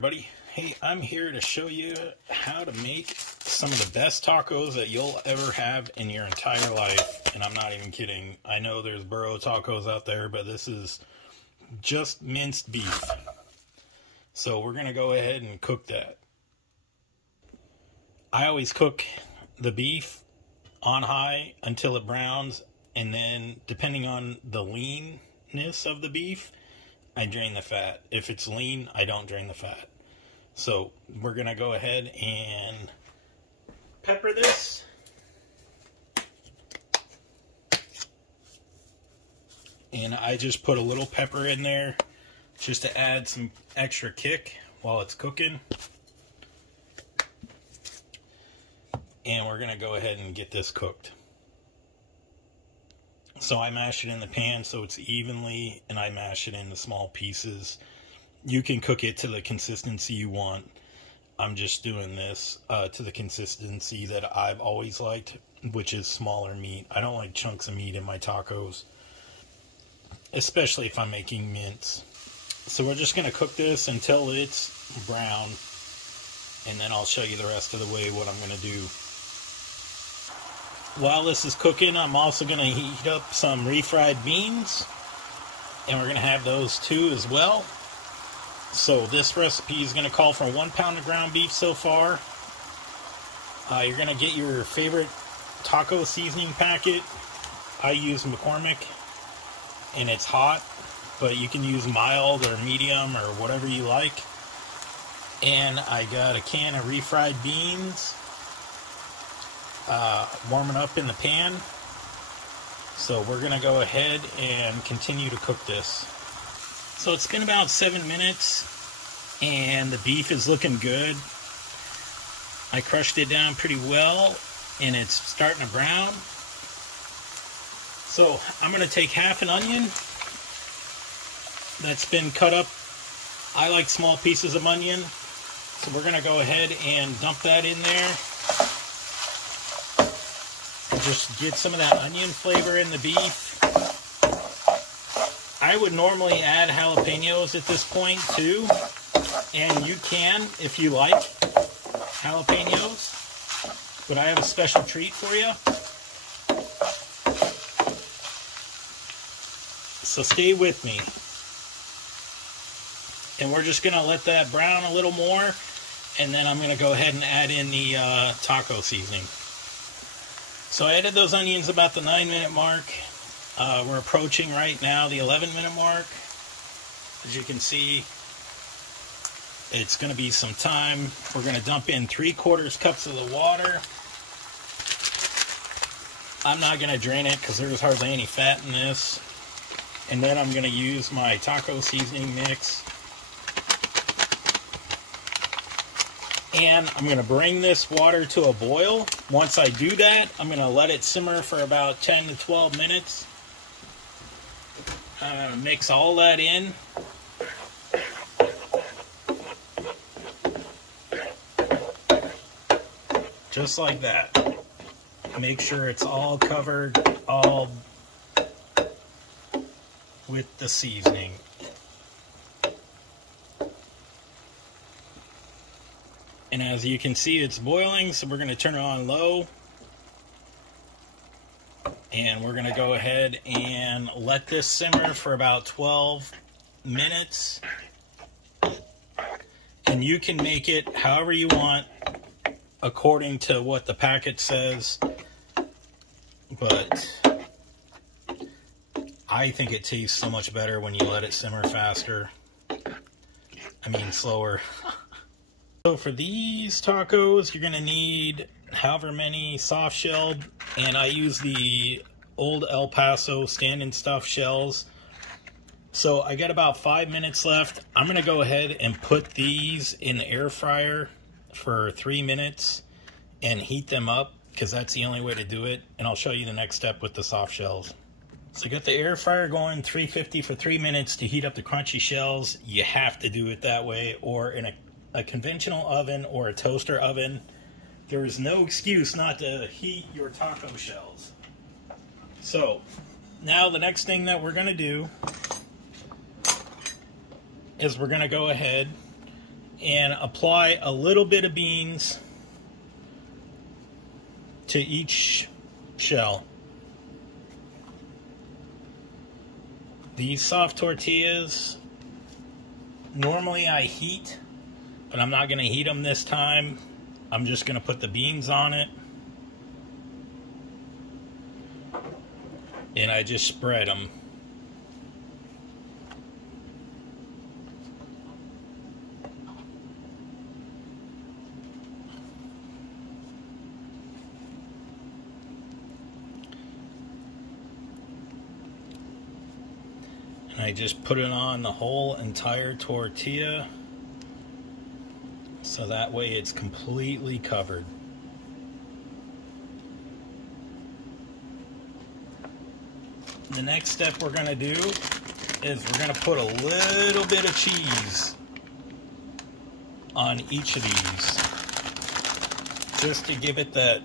Buddy, hey, I'm here to show you how to make some of the best tacos that you'll ever have in your entire life. And I'm not even kidding. I know there's burro tacos out there, but this is just minced beef. So we're going to go ahead and cook that. I always cook the beef on high until it browns, and then depending on the leanness of the beef, I drain the fat. If it's lean, I don't drain the fat. So we're going to go ahead and pepper this. And I just put a little pepper in there just to add some extra kick while it's cooking. And we're going to go ahead and get this cooked. So I mash it in the pan so it's evenly, and I mash it into small pieces. You can cook it to the consistency you want. I'm just doing this to the consistency that I've always liked, which is smaller meat. I don't like chunks of meat in my tacos, especially if I'm making mince. So we're just going to cook this until it's brown, and then I'll show you the rest of the way what I'm going to do. While this is cooking, I'm also going to heat up some refried beans, and we're going to have those too as well. So this recipe is going to call for 1 pound of ground beef so far. You're going to get your favorite taco seasoning packet. I use McCormick, and it's hot, but you can use mild or medium or whatever you like. And I got a can of refried beans warming up in the pan. So we're going to go ahead and continue to cook this. So it's been about 7 minutes, and the beef is looking good. I crushed it down pretty well, and it's starting to brown. So I'm going to take half an onion that's been cut up. I like small pieces of onion, so we're going to go ahead and dump that in there. And just get some of that onion flavor in the beef. I would normally add jalapenos at this point too, and you can if you like jalapenos, but I have a special treat for you. So stay with me. And we're just going to let that brown a little more, and then I'm going to go ahead and add in the taco seasoning. So I added those onions about the 9-minute mark. We're approaching right now the 11-minute mark. As you can see, it's going to be some time. We're going to dump in 3/4 cups of the water. I'm not going to drain it because there's hardly any fat in this. And then I'm going to use my taco seasoning mix. And I'm going to bring this water to a boil. Once I do that, I'm going to let it simmer for about 10 to 12 minutes. Mix all that in. Just like that. Make sure it's all covered, all with the seasoning. And as you can see, it's boiling, so we're going to turn it on low. And we're going to go ahead and let this simmer for about 12 minutes. And you can make it however you want, according to what the packet says. But I think it tastes so much better when you let it simmer faster. I mean, slower. So for these tacos, you're going to need however many soft shelled, and I use the old El Paso stand and stuff shells. So I got about 5 minutes left. I'm going to go ahead and put these in the air fryer for 3 minutes and heat them up, because that's the only way to do it. And I'll show you the next step with the soft shells. So I got the air fryer going 350 for 3 minutes to heat up the crunchy shells. You have to do it that way, or in a conventional oven or a toaster oven. There is no excuse not to heat your taco shells. So now the next thing that we're going to do is we're going to go ahead and apply a little bit of beans to each shell. These soft tortillas, normally I heat, but I'm not going to heat them this time. I'm just going to put the beans on it. And I just spread them. And I just put it on the whole entire tortilla, so that way it's completely covered. The next step we're going to do is we're going to put a little bit of cheese on each of these, just to give it that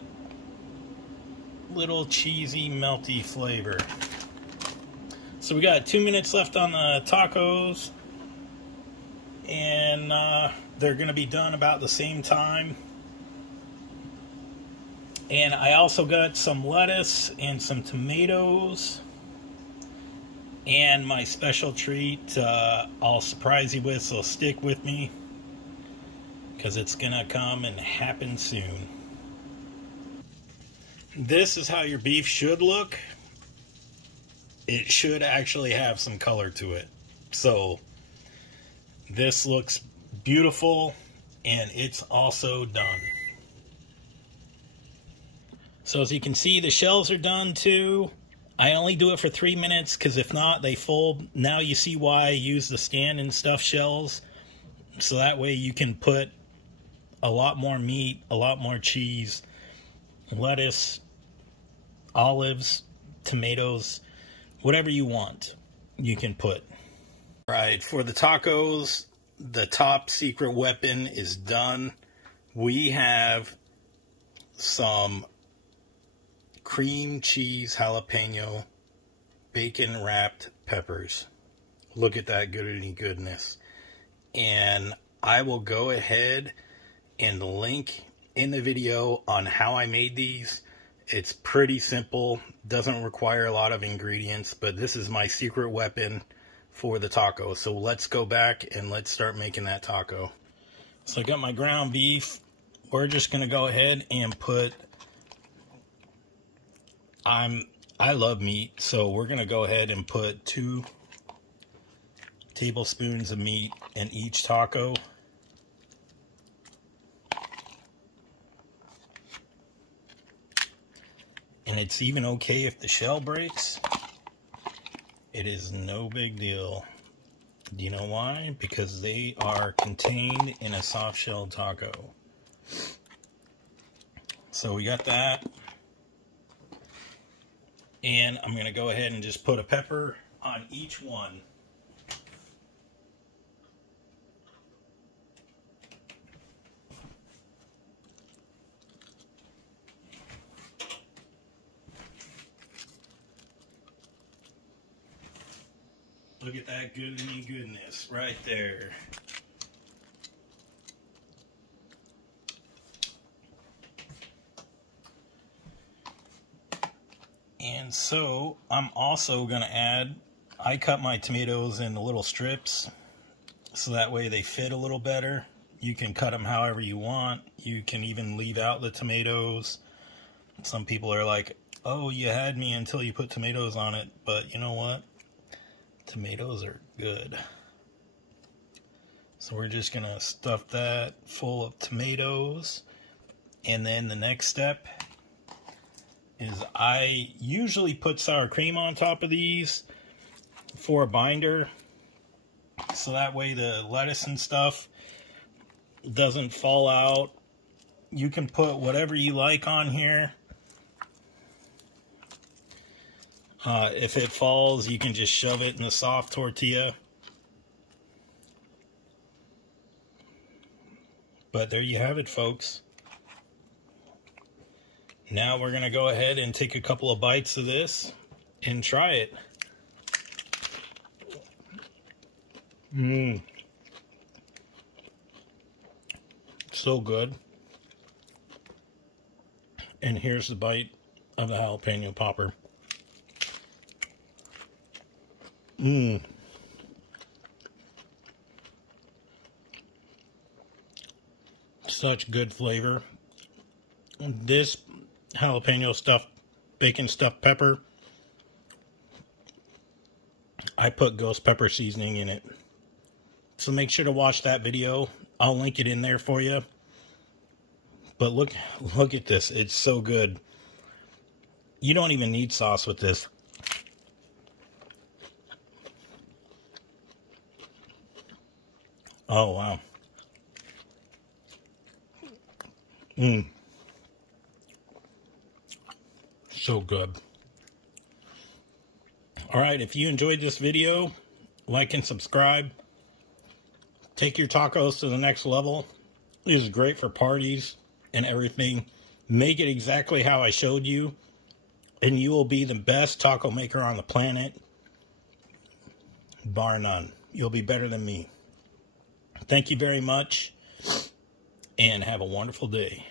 little cheesy, melty flavor. So we got 2 minutes left on the tacos, and they're going to be done about the same time. And I also got some lettuce and some tomatoes. And my special treat, I'll surprise you with, so stick with me, because it's going to come and happen soon. This is how your beef should look. It should actually have some color to it. So this looks beautiful, and it's also done. So as you can see, the shells are done too. I only do it for 3 minutes, because if not, they fold. Now you see why I use the stand and stuffed shells. So that way you can put a lot more meat, a lot more cheese, lettuce, olives, tomatoes, whatever you want, you can put. All right, for the tacos, the top secret weapon is done. We have some cream cheese jalapeno bacon wrapped peppers. Look at that goodness. And I will go ahead and link in the video on how I made these. It's pretty simple, doesn't require a lot of ingredients, but this is my secret weapon for the taco. So let's go back and let's start making that taco. So I got my ground beef. We're just gonna go ahead and put, I love meat, so we're gonna go ahead and put 2 tablespoons of meat in each taco. And it's even okay if the shell breaks. It is no big deal. Do you know why? Because they are contained in a soft shell taco. So we got that. And I'm going to go ahead and just put a pepper on each one. Look at that goodness right there. And so I'm also going to add, I cut my tomatoes into little strips so that way they fit a little better. You can cut them however you want. You can even leave out the tomatoes. Some people are like, oh, you had me until you put tomatoes on it. But you know what? Tomatoes are good. So we're just going to stuff that full of tomatoes. And then the next step is I usually put sour cream on top of these for a binder, so that way the lettuce and stuff doesn't fall out. You can put whatever you like on here. If it falls, you can just shove it in the soft tortilla. But there you have it, folks. Now we're going to go ahead and take a couple of bites of this and try it. So good. And here's the bite of the jalapeno popper. Mmm. Such good flavor. This jalapeno stuffed, bacon stuffed pepper, I put ghost pepper seasoning in it. So make sure to watch that video. I'll link it in there for you. But look at this. It's so good. You don't even need sauce with this. Oh, wow. Mmm. So good. Alright, if you enjoyed this video, like and subscribe. Take your tacos to the next level. It is great for parties and everything. Make it exactly how I showed you, and you will be the best taco maker on the planet. Bar none. You'll be better than me. Thank you very much, and have a wonderful day.